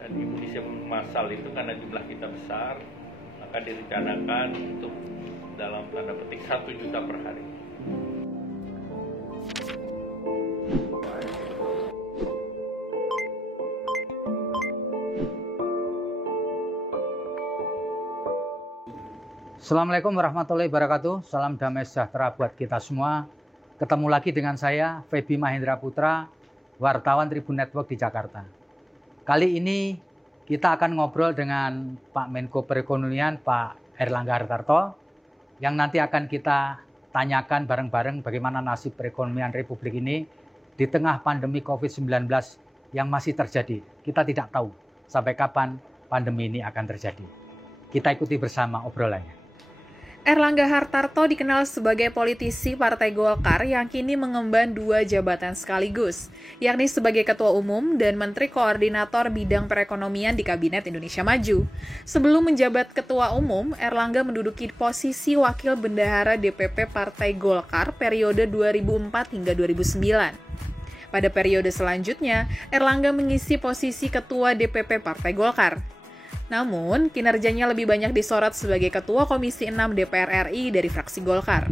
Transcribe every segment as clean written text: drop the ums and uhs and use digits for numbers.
Dan imunisasi massal itu karena jumlah kita besar, maka direncanakan untuk dalam tanda petik 1 juta per hari. Assalamualaikum warahmatullahi wabarakatuh. Salam damai sejahtera buat kita semua. Ketemu lagi dengan saya, Feby Mahendra Putra, wartawan Tribun Network di Jakarta. Kali ini kita akan ngobrol dengan Pak Menko Perekonomian, Pak Airlangga Hartarto, yang nanti akan kita tanyakan bareng-bareng bagaimana nasib perekonomian Republik ini di tengah pandemi COVID-19 yang masih terjadi. Kita tidak tahu sampai kapan pandemi ini akan terjadi. Kita ikuti bersama obrolannya. Airlangga Hartarto dikenal sebagai politisi Partai Golkar yang kini mengemban 2 jabatan sekaligus, yakni sebagai Ketua Umum dan Menteri Koordinator Bidang Perekonomian di Kabinet Indonesia Maju. Sebelum menjabat Ketua Umum, Airlangga menduduki posisi Wakil Bendahara DPP Partai Golkar periode 2004 hingga 2009. Pada periode selanjutnya, Airlangga mengisi posisi Ketua DPP Partai Golkar. Namun, kinerjanya lebih banyak disorot sebagai Ketua Komisi 6 DPR RI dari fraksi Golkar.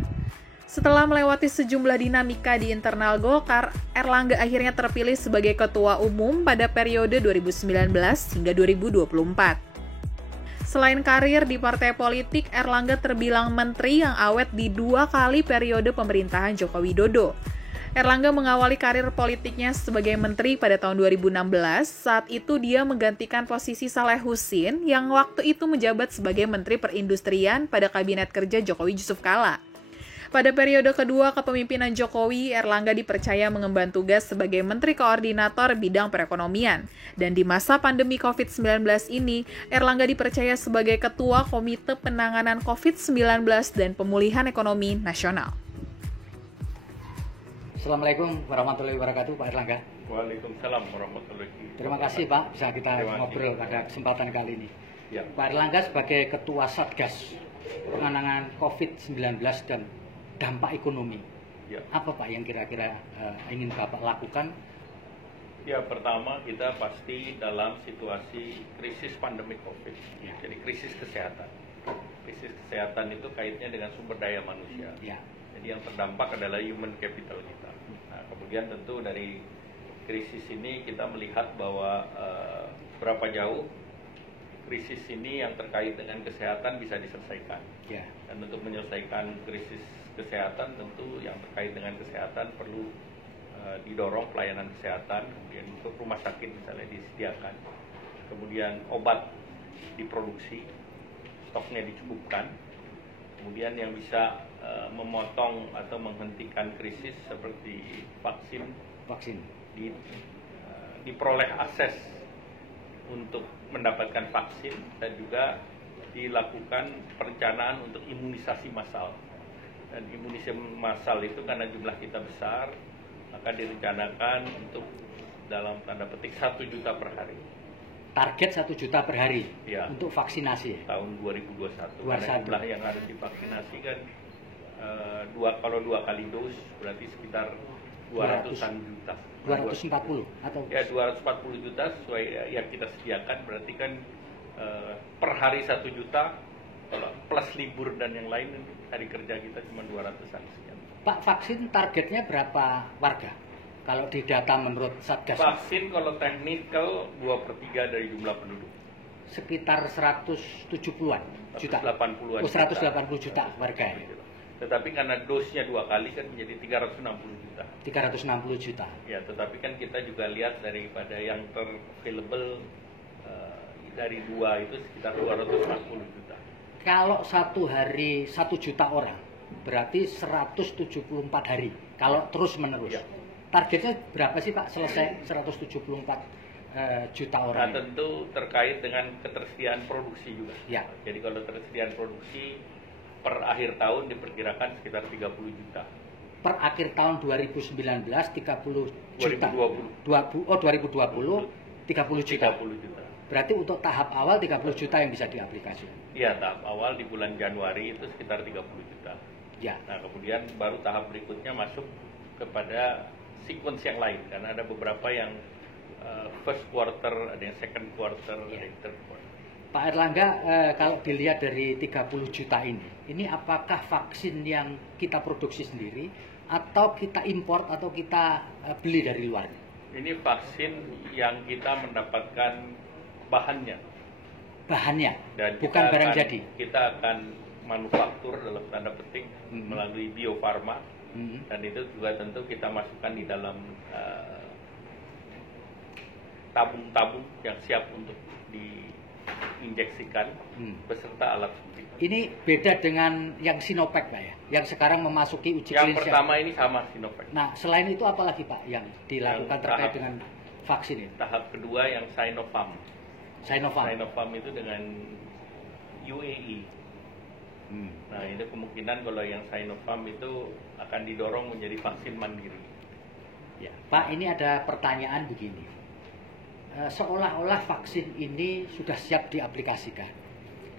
Setelah melewati sejumlah dinamika di internal Golkar, Airlangga akhirnya terpilih sebagai Ketua Umum pada periode 2019 hingga 2024. Selain karir di partai politik, Airlangga terbilang menteri yang awet di 2 kali periode pemerintahan Joko Widodo. Airlangga mengawali karir politiknya sebagai menteri pada tahun 2016. Saat itu dia menggantikan posisi Saleh Husin yang waktu itu menjabat sebagai Menteri Perindustrian pada Kabinet Kerja Jokowi Yusuf Kala. Pada periode kedua kepemimpinan Jokowi, Airlangga dipercaya mengemban tugas sebagai Menteri Koordinator Bidang Perekonomian. Dan di masa pandemi COVID-19 ini, Airlangga dipercaya sebagai Ketua Komite Penanganan COVID-19 dan Pemulihan Ekonomi Nasional. Assalamualaikum warahmatullahi wabarakatuh, Pak Airlangga. Waalaikumsalam warahmatullahi wabarakatuh. Terima kasih, Pak, bisa kita ngobrol pada kesempatan kali ini. Ya. Pak Airlangga sebagai Ketua Satgas Penanganan COVID-19 dan dampak ekonomi, Ya. apa Pak yang kira-kira ingin Bapak lakukan? Ya, pertama kita pasti dalam situasi krisis pandemi COVID, Ya. jadi krisis kesehatan. Krisis kesehatan itu kaitnya dengan sumber daya manusia. Ya. Jadi yang terdampak adalah human capital kita. Nah, kemudian tentu dari krisis ini kita melihat bahwa berapa jauh krisis ini yang terkait dengan kesehatan bisa diselesaikan. Ya. Dan untuk menyelesaikan krisis kesehatan tentu yang terkait dengan kesehatan perlu didorong pelayanan kesehatan, kemudian untuk rumah sakit misalnya disediakan, kemudian obat diproduksi, stoknya dicukupkan, kemudian yang bisa memotong atau menghentikan krisis seperti vaksin diperoleh akses untuk mendapatkan vaksin dan juga dilakukan perencanaan untuk imunisasi massal. Dan imunisasi massal itu karena jumlah kita besar, maka direncanakan untuk dalam tanda petik 1 juta per hari. Target 1 juta per hari Ya. untuk vaksinasi. Tahun 2021. Karena jumlah yang harus divaksinasi kan kalau 2 kali dos berarti sekitar 200-an juta. 240 atau? Ya, 240 juta sesuai yang kita sediakan, berarti kan per hari 1 juta plus libur dan yang lain hari kerja kita cuma 200-an sekian. Pak, vaksin targetnya berapa warga? Kalau di data menurut Satgas? Vaksin kalau teknikal 2/3 dari jumlah penduduk. Sekitar 170-an juta. 180-an. 180 juta warga. Ya? Tetapi karena dosnya 2 kali kan menjadi 360 juta. 360 juta. Ya, tetapi kan kita juga lihat daripada yang available dari 2 itu sekitar 240 juta. Kalau satu hari 1 juta orang, berarti 174 hari. Kalau terus menerus. Ya. Targetnya berapa sih Pak selesai 174 juta orang? Nah, tentu terkait dengan ketersediaan produksi juga. Ya. Jadi kalau ketersediaan produksi per akhir tahun diperkirakan sekitar 30 juta. Per akhir tahun 2019 30 juta. 2020. 30 juta. 30 juta. Berarti untuk tahap awal 30 juta yang bisa diaplikasikan. Iya, tahap awal di bulan Januari itu sekitar 30 juta. Ya. Nah, kemudian baru tahap berikutnya masuk kepada sequence yang lain karena ada beberapa yang first quarter, ada yang second quarter, ada yang third quarter. Pak Erlangga, kalau dilihat dari 30 juta ini apakah vaksin yang kita produksi sendiri atau kita import atau kita beli dari luar? Ini vaksin yang kita mendapatkan bahannya. Bahannya, Dan bukan barang jadi. Kita akan manufaktur dalam tanda petik melalui Bio Farma, dan itu juga tentu kita masukkan di dalam tabung-tabung yang siap untuk diinjeksikan beserta alat suntik. Ini beda dengan yang Sinovac, Pak ya, yang sekarang memasuki uji klinis. Yang pertama ini sama Sinovac. Nah, selain itu apa lagi Pak yang dilakukan terkait dengan vaksin ini? Tahap kedua yang Sinopharm. Sinopharm. Sinopharm itu dengan UAE. Nah, itu kemungkinan kalau yang Sinopharm itu akan didorong menjadi vaksin mandiri. Ya, Pak, ini ada pertanyaan begini. Seolah-olah vaksin ini sudah siap diaplikasikan.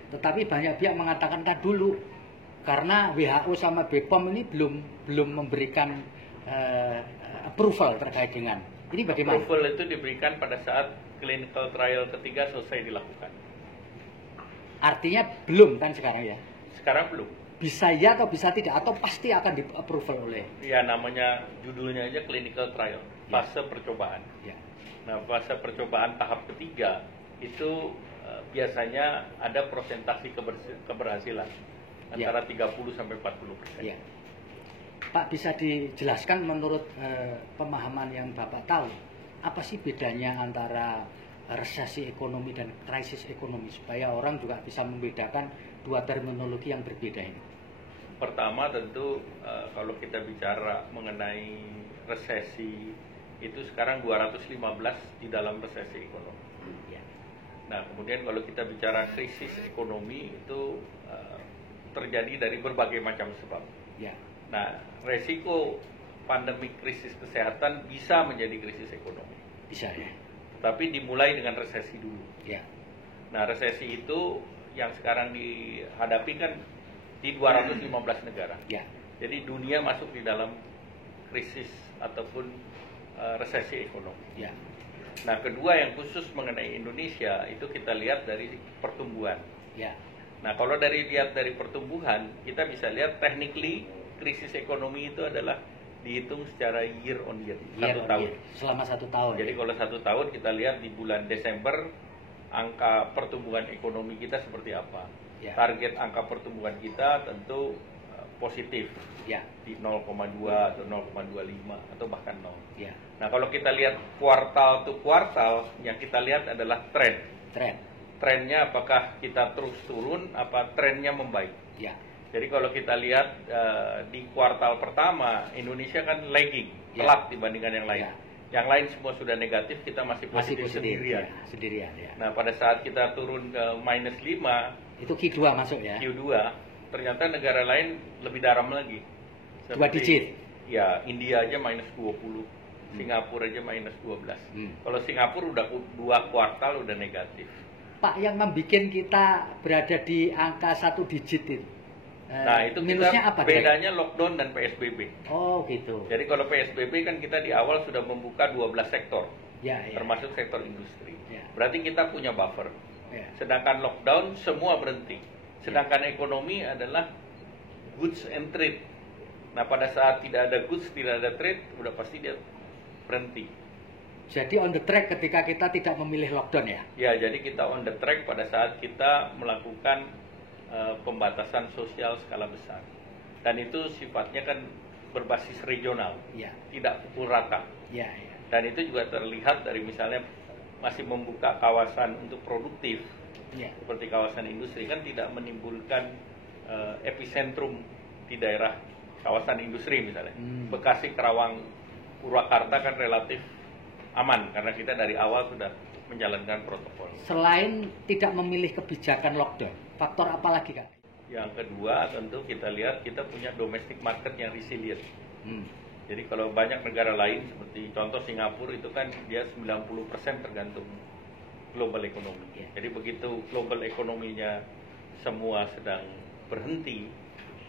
Tetapi banyak pihak mengatakan kan dulu karena WHO sama BPOM ini belum memberikan approval terkait dengan ini bagaimana? Approval itu diberikan pada saat clinical trial ketiga selesai dilakukan. Artinya belum kan sekarang ya? Sekarang belum. Bisa ya atau bisa tidak atau pasti akan di-approval oleh? Ya, namanya judulnya aja clinical trial, fase percobaan. Ya. Nah, fase percobaan tahap ketiga itu biasanya ada persentase keberhasilan antara 30 sampai 40%. Ya. Pak, bisa dijelaskan menurut pemahaman yang Bapak tahu, apa sih bedanya antara resesi ekonomi dan krisis ekonomi supaya orang juga bisa membedakan dua terminologi yang berbeda ini? Pertama tentu kalau kita bicara mengenai resesi itu sekarang 215 di dalam resesi ekonomi. Ya. Nah, kemudian kalau kita bicara krisis ekonomi itu terjadi dari berbagai macam sebab. Ya. Nah, resiko pandemi krisis kesehatan bisa menjadi krisis ekonomi. Bisa ya. Tapi dimulai dengan resesi dulu. Ya. Nah, resesi itu yang sekarang dihadapi kan di 215 negara. Ya. Jadi dunia masuk di dalam krisis ataupun resesi ekonomi. Ya. Nah, kedua yang khusus mengenai Indonesia itu kita lihat dari pertumbuhan. Ya. Nah, kalau lihat dari pertumbuhan, kita bisa lihat technically krisis ekonomi itu adalah dihitung secara year on year, satu tahun. Selama 1 tahun. Jadi kalau 1 tahun kita lihat di bulan Desember angka pertumbuhan ekonomi kita seperti apa. Ya. Target angka pertumbuhan kita tentu positif. Ya. Di 0,2 atau 0,25 atau bahkan 0. Ya. Nah, kalau kita lihat kuartal to kuartal, yang kita lihat adalah tren. Trennya apakah kita terus turun, apa trennya membaik. Ya. Jadi kalau kita lihat di kuartal pertama, Indonesia kan lagging, telat dibandingkan yang lain. Ya. Yang lain semua sudah negatif, kita masih positif sendirian. Ya, sendirian ya. Nah, pada saat kita turun ke -5, itu Q2 masuk ya. Q2, ternyata negara lain lebih daram lagi. 2 digit. Ya, India aja -20, Singapura aja -12. Kalau Singapura udah 2 kuartal udah negatif. Pak, yang membuat kita berada di angka 1 digit itu. Nah, itu minusnya kita apa? Bedanya lockdown dan PSBB. Oh, gitu. Jadi kalau PSBB kan kita di awal sudah membuka 12 sektor. Ya. Termasuk sektor industri. Ya. Berarti kita punya buffer. Ya. Sedangkan lockdown semua berhenti. Sedangkan ekonomi adalah goods and trade. Nah, pada saat tidak ada goods, tidak ada trade, udah pasti dia berhenti. Jadi on the track ketika kita tidak memilih lockdown ya? Ya, jadi kita on the track pada saat kita melakukan pembatasan sosial skala besar. Dan itu sifatnya kan berbasis regional, ya. Tidak pukul rata. Ya. Dan itu juga terlihat dari misalnya masih membuka kawasan untuk produktif, seperti kawasan industri kan tidak menimbulkan epicentrum di daerah kawasan industri misalnya. Bekasi, Kerawang, Purwakarta kan relatif aman karena kita dari awal sudah menjalankan protokol. Selain tidak memilih kebijakan lockdown, faktor apa lagi Kak? Yang kedua tentu kita lihat kita punya domestic market yang resilient. Jadi kalau banyak negara lain seperti contoh Singapura itu kan dia 90% tergantung global ekonomi. Jadi begitu global ekonominya semua sedang berhenti,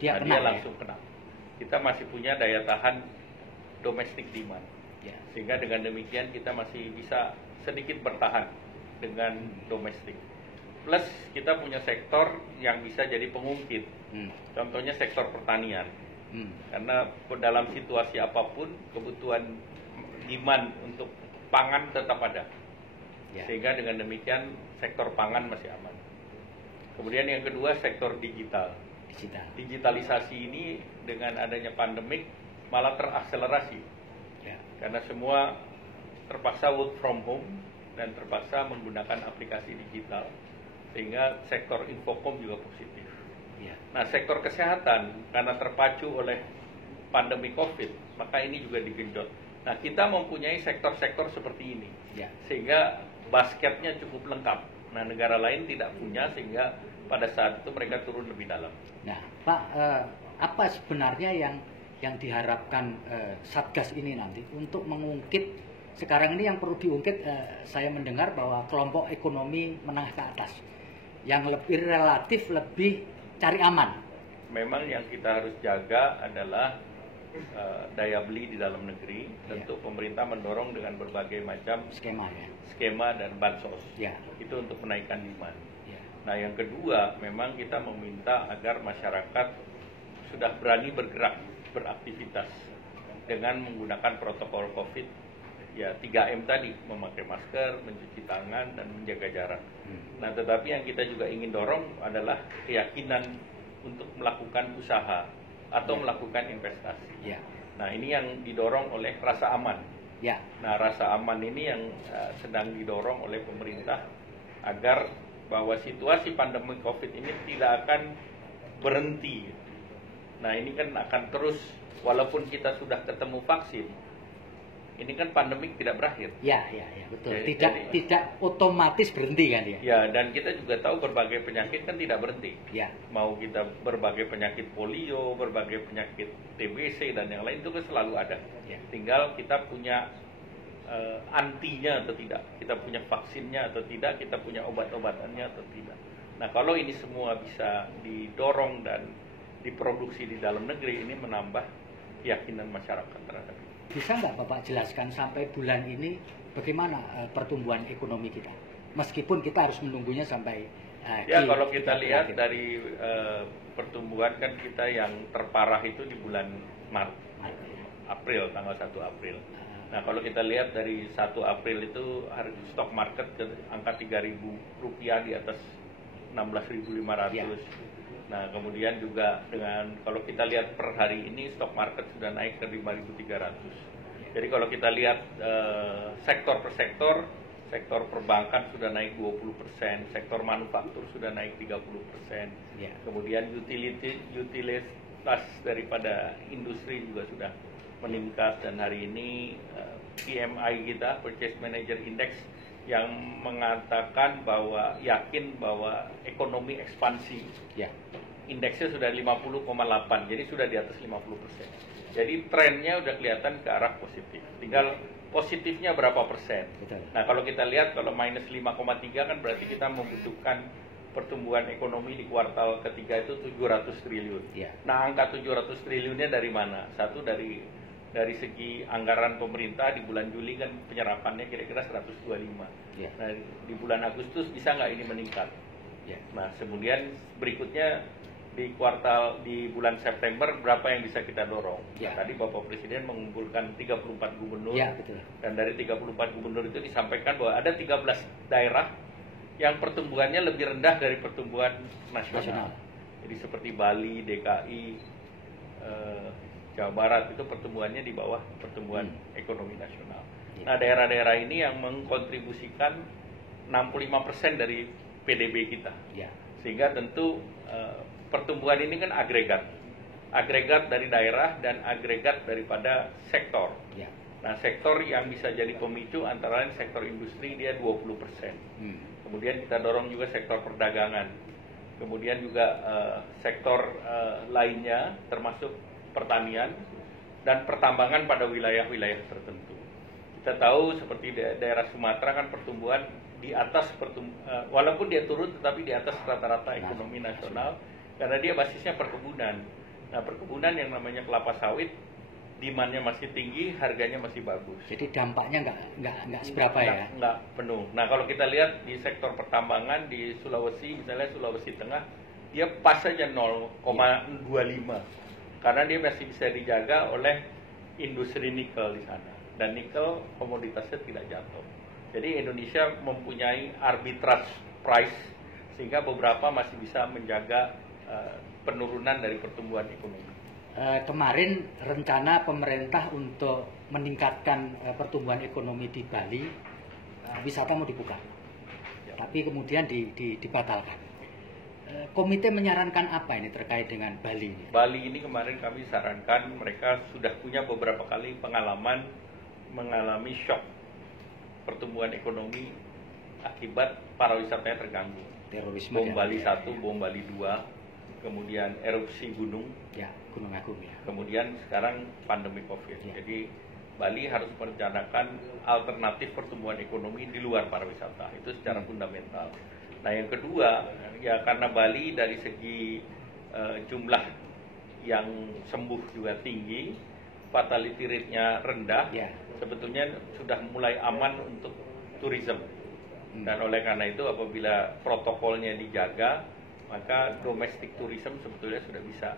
dia langsung kena. Kita masih punya daya tahan domestic demand. Sehingga dengan demikian kita masih bisa sedikit bertahan dengan domestik. Plus kita punya sektor yang bisa jadi pengungkit. Contohnya sektor pertanian. Karena dalam situasi apapun kebutuhan demand untuk pangan tetap ada. Sehingga dengan demikian sektor pangan masih aman. Kemudian yang kedua sektor digital. Digitalisasi ini dengan adanya pandemik malah terakselerasi. Karena semua terpaksa work from home dan terpaksa menggunakan aplikasi digital. Sehingga sektor infokom juga positif. Nah, sektor kesehatan karena terpacu oleh pandemi COVID, maka ini juga digenjot. Nah, kita mempunyai sektor-sektor seperti ini, sehingga basketnya cukup lengkap. Nah, negara lain tidak punya, sehingga pada saat itu mereka turun lebih dalam. Nah, Pak, apa sebenarnya yang diharapkan Satgas ini nanti untuk mengungkit? Sekarang ini yang perlu diungkit, saya mendengar bahwa kelompok ekonomi menengah ke atas yang lebih relatif lebih cari aman. Memang yang kita harus jaga adalah daya beli di dalam negeri. Tentu pemerintah mendorong dengan berbagai macam skema dan bansos. Itu untuk menaikkan demand. Nah, yang kedua, memang kita meminta agar masyarakat sudah berani bergerak, beraktivitas dengan menggunakan protokol COVID. 3M tadi, memakai masker, mencuci tangan, dan menjaga jarak. Nah, tetapi yang kita juga ingin dorong adalah keyakinan untuk melakukan usaha atau melakukan investasi. Nah, ini yang didorong oleh rasa aman. Nah, rasa aman ini yang sedang didorong oleh pemerintah agar bahwa situasi pandemi COVID ini tidak akan berhenti. Nah, ini kan akan terus, walaupun kita sudah ketemu vaksin, ini kan pandemik tidak berakhir. Betul. Tidak otomatis berhenti kan ya? Dan kita juga tahu berbagai penyakit kan tidak berhenti. Mau kita berbagai penyakit polio, berbagai penyakit TBC dan yang lain itu kan selalu ada. Tinggal kita punya antinya atau tidak, kita punya vaksinnya atau tidak, kita punya obat-obatannya atau tidak. Nah, kalau ini semua bisa didorong dan diproduksi di dalam negeri, ini menambah keyakinan masyarakat terhadap itu. Bisa nggak Bapak jelaskan sampai bulan ini bagaimana pertumbuhan ekonomi kita? Meskipun kita harus menunggunya sampai kalau kita lihat dari pertumbuhan kan kita yang terparah itu di bulan Maret. April, tanggal 1 April. Nah, kalau kita lihat dari 1 April itu harga stok market ke angka Rp3.000 di atas 16.500. Nah, kemudian juga dengan kalau kita lihat per hari ini stok market sudah naik ke 5.300. Jadi kalau kita lihat sektor per sektor, sektor perbankan sudah naik 20%, sektor manufaktur sudah naik 30%. Kemudian utilitas daripada industri juga sudah meningkat, dan hari ini PMI kita, Purchase Manager Index, yang mengatakan bahwa yakin bahwa ekonomi ekspansi. Indeksnya sudah 50,8, jadi sudah di atas 50%. Jadi trennya udah kelihatan ke arah positif. Tinggal positifnya berapa persen. Nah, kalau kita lihat kalau minus 5,3 kan berarti kita membutuhkan pertumbuhan ekonomi di kuartal ketiga itu 700 triliun. Nah, angka 700 triliunnya dari mana? Satu dari segi anggaran pemerintah di bulan Juli kan penyerapannya kira-kira 125. Nah, di bulan Agustus bisa nggak ini meningkat? Nah, kemudian berikutnya di bulan September berapa yang bisa kita dorong? Tadi Bapak Presiden mengumpulkan 34 gubernur, dan dari 34 gubernur itu disampaikan bahwa ada 13 daerah yang pertumbuhannya lebih rendah dari pertumbuhan nasional. Jadi seperti Bali, DKI, Jawa Barat itu pertumbuhannya di bawah pertumbuhan ekonomi nasional. Nah, daerah-daerah ini yang mengkontribusikan 65% dari PDB kita. Sehingga tentu pertumbuhan ini kan agregat dari daerah dan agregat daripada sektor. Nah, sektor yang bisa jadi pemicu antara lain sektor industri, dia 20%. Kemudian kita dorong juga sektor perdagangan. Kemudian juga sektor lainnya termasuk pertanian dan pertambangan pada wilayah-wilayah tertentu. Kita tahu seperti daerah Sumatera kan pertumbuhan di atas walaupun dia turun tetapi di atas rata-rata ekonomi nasional karena dia basisnya perkebunan. Nah, perkebunan yang namanya kelapa sawit Demand-nya masih tinggi, harganya masih bagus. Jadi dampaknya nggak seberapa ya? Nggak penuh. Nah kalau kita lihat di sektor pertambangan di Sulawesi, misalnya Sulawesi Tengah, dia pas saja 0,25 karena dia masih bisa dijaga oleh industri nikel di sana. Dan nikel komoditasnya tidak jatuh. Jadi Indonesia mempunyai arbitrage price sehingga beberapa masih bisa menjaga penurunan dari pertumbuhan ekonomi. Kemarin rencana pemerintah untuk meningkatkan pertumbuhan ekonomi di Bali, wisata mau dibuka, Ya. tapi kemudian dibatalkan. Komite menyarankan apa ini terkait dengan Bali ini? Bali ini kemarin kami sarankan mereka sudah punya beberapa kali pengalaman mengalami shock pertumbuhan ekonomi akibat pariwisatanya terganggu. Terorisme. Bom Bali 1, Bom Bali 2, kemudian erupsi gunung, Ya, Gunung Agung ya. kemudian sekarang pandemi COVID. Ya. Jadi Bali harus merencanakan alternatif pertumbuhan ekonomi di luar pariwisata. Itu secara fundamental. Nah yang kedua, ya karena Bali dari segi jumlah yang sembuh juga tinggi, fatality rate-nya rendah, Ya. sebetulnya sudah mulai aman untuk tourism. Dan oleh karena itu apabila protokolnya dijaga, maka domestic tourism sebetulnya sudah bisa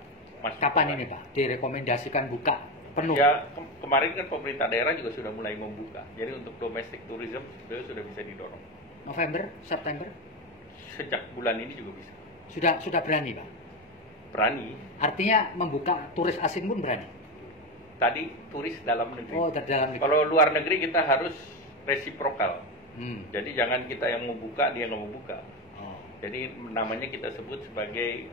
masuk. Kapan ini Pak? Direkomendasikan buka penuh? Ya kemarin kan pemerintah daerah juga sudah mulai membuka. Jadi untuk domestic tourism sebetulnya sudah bisa didorong. November, September? Sejak bulan ini juga bisa. Sudah berani Pak? Berani. Artinya membuka turis asing pun berani? Tadi turis dalam negeri. Oh, dalam negeri. Kalau luar negeri kita harus resiprokal. Hmm. Jadi jangan kita yang membuka, dia nggak membuka. Oh. Jadi namanya kita sebut sebagai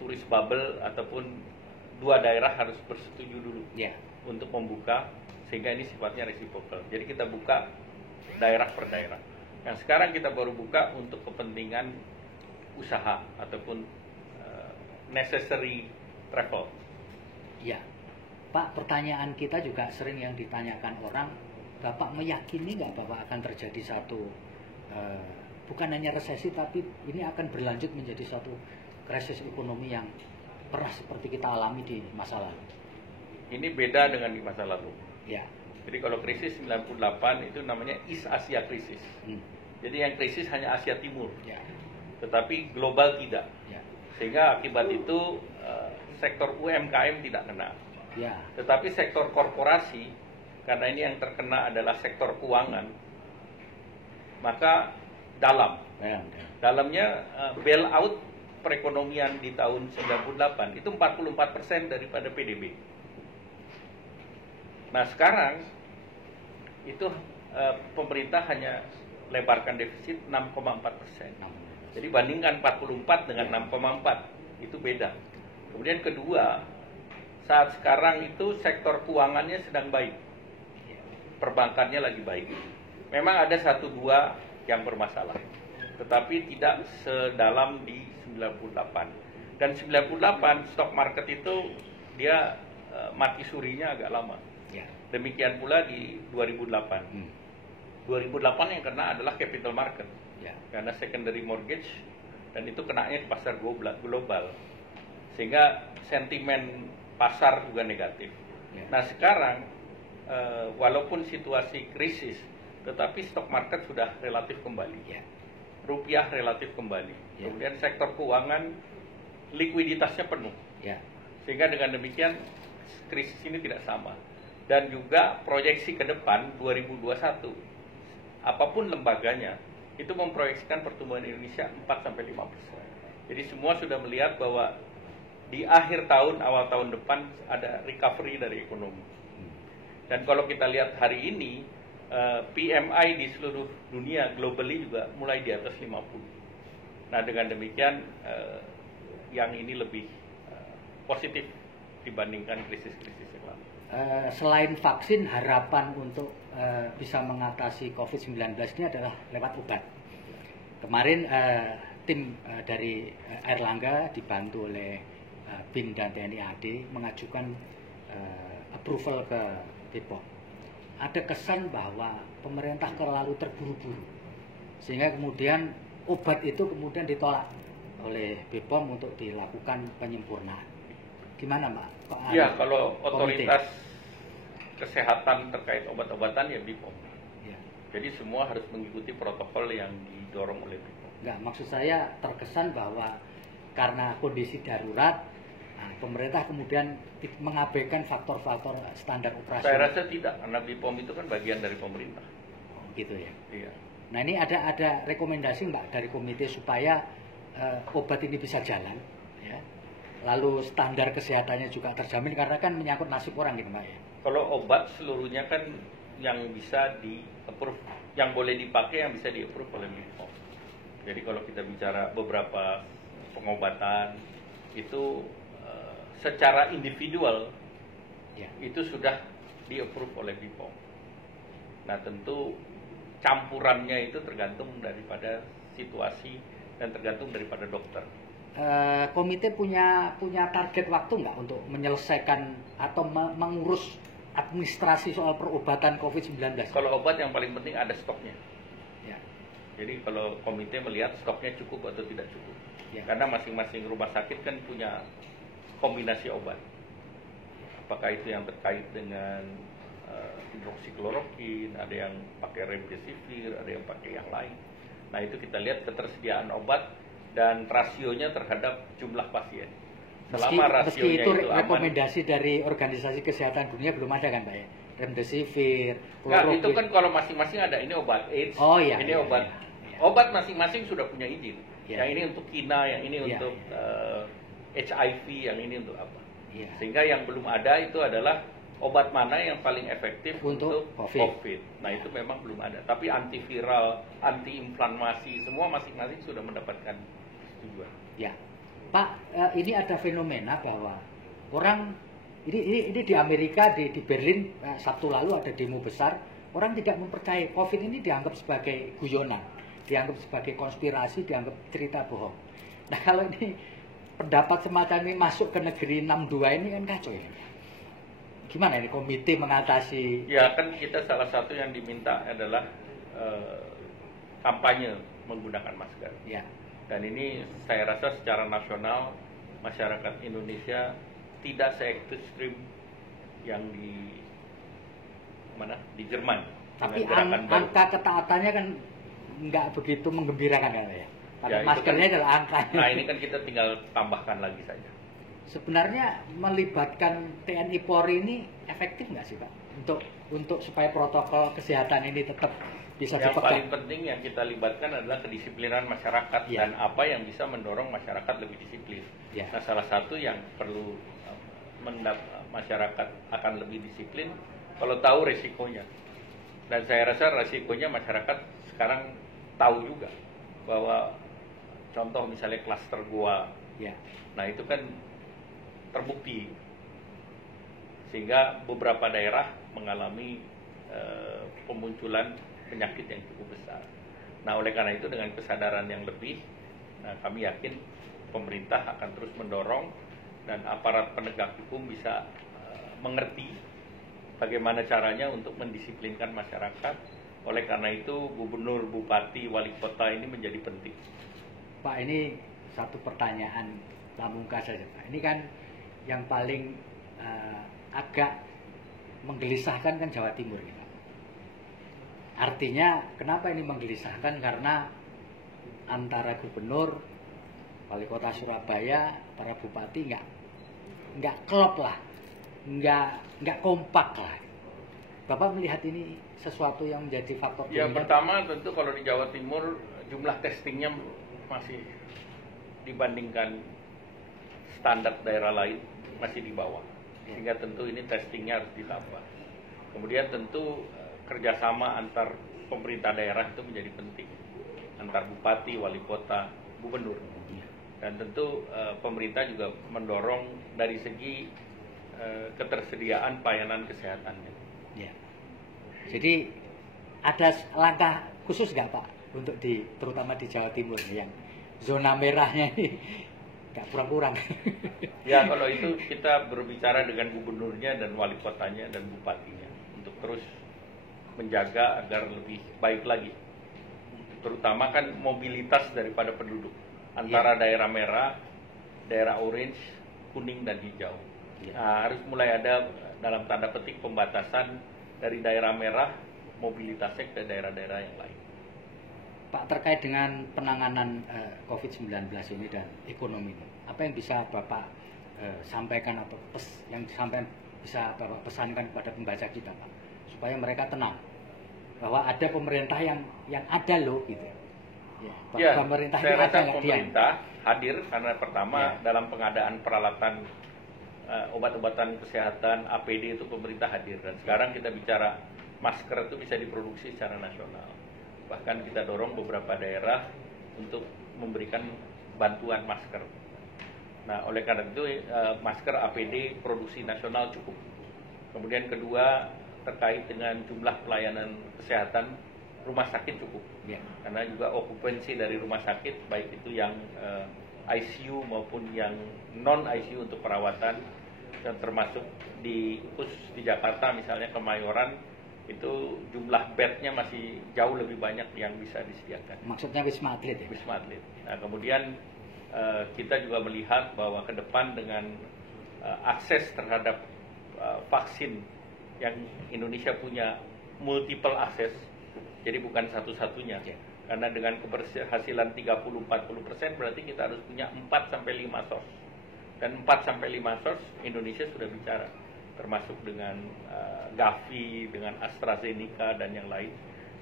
turis bubble, ataupun dua daerah harus bersetuju dulu Ya. untuk membuka, sehingga ini sifatnya reciprocal. Jadi kita buka daerah per daerah. Yang sekarang kita baru buka untuk kepentingan usaha ataupun necessary travel. Ya, Pak, pertanyaan kita juga sering yang ditanyakan orang, Bapak meyakini nggak Bapak akan terjadi satu, bukan hanya resesi, tapi ini akan berlanjut menjadi satu krisis ekonomi yang pernah seperti kita alami di masa lalu? Ini beda dengan di masa lalu. Ya. Jadi kalau krisis 98 itu namanya East Asia krisis. Jadi yang krisis hanya Asia Timur, Ya. tetapi global tidak. Ya. Sehingga akibat itu sektor UMKM tidak kena. Ya. Tetapi sektor korporasi, karena ini yang terkena adalah sektor keuangan, maka dalamnya bailout perekonomian di tahun 98 itu 44% daripada PDB. Nah sekarang itu pemerintah hanya lebarkan defisit 6,4%. Jadi bandingkan 44 dengan 6,4, itu beda. Kemudian kedua, saat sekarang itu sektor keuangannya sedang baik, perbankannya lagi baik. Memang ada 1-2 yang bermasalah, tetapi tidak sedalam di 98. Dan 98 stock market itu dia mati surinya agak lama. Demikian pula di 2008. 2008 yang kena adalah capital market, karena secondary mortgage, dan itu kenanya di pasar global, sehingga sentimen pasar juga negatif. Nah sekarang walaupun situasi krisis, tetapi stock market sudah relatif kembali, rupiah relatif kembali, kemudian sektor keuangan likuiditasnya penuh, sehingga dengan demikian krisis ini tidak sama. Dan juga proyeksi ke depan 2021, apapun lembaganya, itu memproyeksikan pertumbuhan Indonesia 4-5%. Jadi semua sudah melihat bahwa di akhir tahun, awal tahun depan ada recovery dari ekonomi. Dan kalau kita lihat hari ini, PMI di seluruh dunia globally juga mulai di atas 50. Nah dengan demikian yang ini lebih positif dibandingkan krisis-krisis yang lalu. Selain vaksin, harapan untuk bisa mengatasi COVID-19 ini adalah lewat obat. Kemarin tim dari Airlangga dibantu oleh BIN dan TNI AD mengajukan approval ke BPOM. Ada kesan bahwa pemerintah terlalu terburu-buru, sehingga kemudian obat itu kemudian ditolak oleh BPOM untuk dilakukan penyempurnaan. gimana Pak? Ya, kalau otoritas kesehatan terkait obat-obatan ya BPOM. Ya. Jadi semua harus mengikuti protokol yang didorong oleh BPOM. Enggak, maksud saya terkesan bahwa karena kondisi darurat, pemerintah kemudian mengabaikan faktor-faktor standar operasi. Saya rasa tidak, karena BPOM itu kan bagian dari pemerintah. Oh, gitu ya. Iya. Nah ini ada rekomendasi Mbak dari komite supaya obat ini bisa jalan, ya. Lalu standar kesehatannya juga terjamin karena kan menyangkut nasib orang gitu Mbak ya. Kalau obat seluruhnya kan yang bisa di-approve, yang boleh dipakai yang bisa di-approve oleh BPOM. Jadi kalau kita bicara beberapa pengobatan itu secara individual Ya. itu sudah di-approve oleh BPOM. Nah tentu campurannya itu tergantung daripada situasi dan tergantung daripada dokter. Komite punya target waktu nggak untuk menyelesaikan atau mengurus administrasi soal perobatan COVID-19? Kalau obat yang paling penting ada stoknya. Ya. Jadi kalau komite melihat stoknya cukup atau tidak cukup. Ya. Karena masing-masing rumah sakit kan punya kombinasi obat. Apakah itu yang terkait dengan hidroksikloroquin, ada yang pakai remdesivir, ada yang pakai yang lain. Nah itu kita lihat ketersediaan obat dan rasionya terhadap jumlah pasien. Selama Meski rasionya itu itu aman. rekomendasi dari Organisasi Kesehatan Dunia belum ada kan Pak ya? Remdesivir, Nah kloroquin. itu kan kalau masing-masing ada, ini obat AIDS, Oh, iya, ini iya, obat. iya. Obat masing-masing sudah punya izin. Iya. Yang ini untuk kina, yang ini Iya, untuk HIV, yang ini untuk apa. Iya. Sehingga yang belum ada itu adalah obat mana yang paling efektif Untuk COVID. Nah itu memang belum ada. Tapi antiviral, antiinflamasi, semua masing-masing sudah mendapatkan persetujuan. Ya, Pak, ini ada fenomena bahwa orang ini di Amerika di Berlin Sabtu lalu ada demo besar, orang tidak mempercayai COVID ini dianggap sebagai guyonan, dianggap sebagai konspirasi, dianggap cerita bohong. Nah kalau ini pendapat semacam ini masuk ke negeri 62 ini kan kacau ya. Gimana ini komite mengatasi? Ya kan kita salah satu yang diminta adalah kampanye menggunakan masker. Ya. Dan ini saya rasa secara nasional masyarakat Indonesia tidak se-ekstrim yang di mana di Jerman. Tapi dengan gerakan baru. angka ketaatannya kan nggak begitu menggembirakan kan ya. Karena Ya, itu maskernya kan- adalah angkanya. Nah ini kan kita tinggal tambahkan lagi saja. Sebenarnya melibatkan TNI Polri ini efektif nggak sih Pak untuk supaya protokol kesehatan ini tetap bisa Yang paling dipegang? penting yang kita libatkan adalah kedisiplinan masyarakat Ya. dan apa yang bisa mendorong masyarakat lebih disiplin. Ya. Nah salah satu yang perlu masyarakat akan lebih disiplin kalau tahu resikonya. Dan saya rasa resikonya masyarakat sekarang tahu juga bahwa contoh misalnya klaster gua, Ya. nah itu kan terbukti sehingga beberapa daerah mengalami pemunculan penyakit yang cukup besar. Nah oleh karena itu dengan kesadaran yang lebih, nah kami yakin pemerintah akan terus mendorong dan aparat penegak hukum bisa mengerti bagaimana caranya untuk mendisiplinkan masyarakat. Oleh karena itu gubernur, bupati, wali kota ini menjadi penting. Pak, ini satu pertanyaan pamungkas saja Pak. Ini kan yang paling agak menggelisahkan kan Jawa Timur gitu. Artinya kenapa ini menggelisahkan? Karena antara gubernur, wali kota Surabaya, para bupati nggak klop lah, nggak kompak lah. Bapak melihat ini sesuatu yang menjadi faktor Ya dominan? pertama tentu kalau di Jawa Timur jumlah testingnya masih dibandingkan standar daerah lain masih di bawah, sehingga tentu ini testingnya harus ditambah. Kemudian tentu kerjasama antar pemerintah daerah itu menjadi penting, antar bupati, wali kota, gubernur. Dan tentu pemerintah juga mendorong dari segi ketersediaan pelayanan kesehatannya. Ya. Jadi ada langkah khusus nggak Pak untuk terutama di Jawa Timur yang zona merahnya ini nggak kurang-kurang? Ya kalau itu kita berbicara dengan gubernurnya dan wali kotanya dan bupatinya untuk terus menjaga agar lebih baik lagi. Terutama kan mobilitas daripada penduduk antara daerah merah, daerah orange, kuning dan hijau. Harus mulai ada dalam tanda petik pembatasan dari daerah merah mobilitasnya ke daerah-daerah yang lain. Pak, terkait dengan penanganan COVID-19 ini dan ekonomi ini, apa yang bisa Bapak sampaikan atau yang bisa Bapak pesankan kepada pembaca kita, Pak, supaya mereka tenang bahwa ada pemerintah yang ada loh gitu. Ya, pemerintah saya itu rasa ada pemerintah hadir karena pertama dalam pengadaan peralatan obat-obatan kesehatan APD itu pemerintah hadir, dan sekarang kita bicara masker itu bisa diproduksi secara nasional. Bahkan kita dorong beberapa daerah untuk memberikan bantuan masker. Nah, oleh karena itu masker APD produksi nasional cukup. Kemudian kedua, terkait dengan jumlah pelayanan kesehatan rumah sakit cukup. Karena juga okupansi dari rumah sakit baik itu yang ICU maupun yang non ICU untuk perawatan, dan termasuk khusus di Jakarta misalnya Kemayoran itu jumlah bednya masih jauh lebih banyak yang bisa disediakan. Maksudnya Wisma Atlet ya? Wisma Atlet. Nah, kemudian kita juga melihat bahwa ke depan dengan akses terhadap vaksin yang Indonesia punya multiple akses, jadi bukan satu-satunya. Karena dengan keberhasilan 30-40% berarti kita harus punya 4-5 source. Dan 4-5 source Indonesia sudah bicara, termasuk dengan Gavi, dengan AstraZeneca dan yang lain.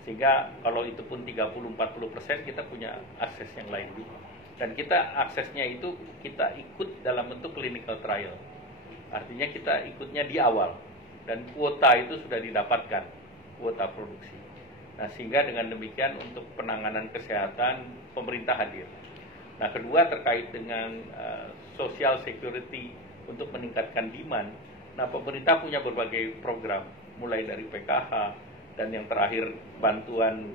Sehingga kalau itu pun 30-40% kita punya akses yang lain juga. Dan kita aksesnya itu kita ikut dalam bentuk clinical trial. Artinya kita ikutnya di awal. Dan kuota itu sudah didapatkan, kuota produksi. Nah, sehingga dengan demikian untuk penanganan kesehatan pemerintah hadir. Nah, kedua terkait dengan social security untuk meningkatkan demand. Nah, pemerintah punya berbagai program, mulai dari PKH dan yang terakhir bantuan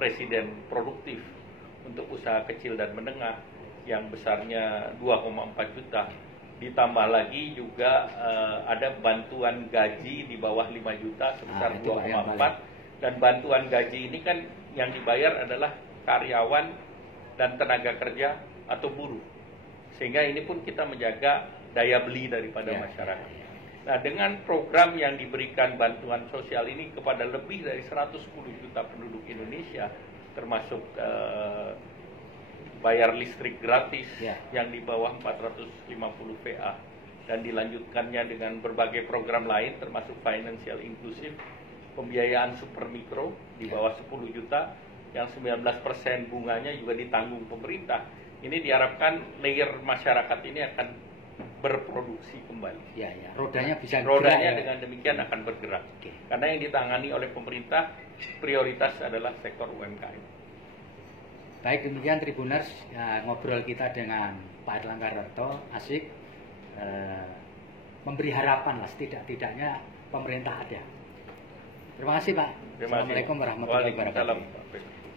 presiden produktif untuk usaha kecil dan menengah yang besarnya 2,4 juta. Ditambah lagi juga ada bantuan gaji di bawah 5 juta sebesar 2,4. Dan bantuan gaji ini kan yang dibayar adalah karyawan dan tenaga kerja atau buruh. Sehingga ini pun kita menjaga daya beli daripada masyarakat. Nah, dengan program yang diberikan bantuan sosial ini kepada lebih dari 110 juta penduduk Indonesia, termasuk bayar listrik gratis yang di bawah 450 VA, dan dilanjutkannya dengan berbagai program lain termasuk financial inclusive, pembiayaan super mikro di bawah 10 juta yang 19% bunganya juga ditanggung pemerintah. Ini diharapkan layer masyarakat ini akan berproduksi kembali. Rodanya bisa rodanya dengan demikian akan bergerak. Karena yang ditangani oleh pemerintah prioritas adalah sektor UMKM. Baik, demikian Tribuners, ngobrol kita dengan Pak Erlangga Hartarto, asik, memberi harapan lah setidak-tidaknya pemerintah ada. Terima kasih Pak. Terima kasih. Assalamualaikum warahmatullahi wabarakatuh. Waalaikumsalam.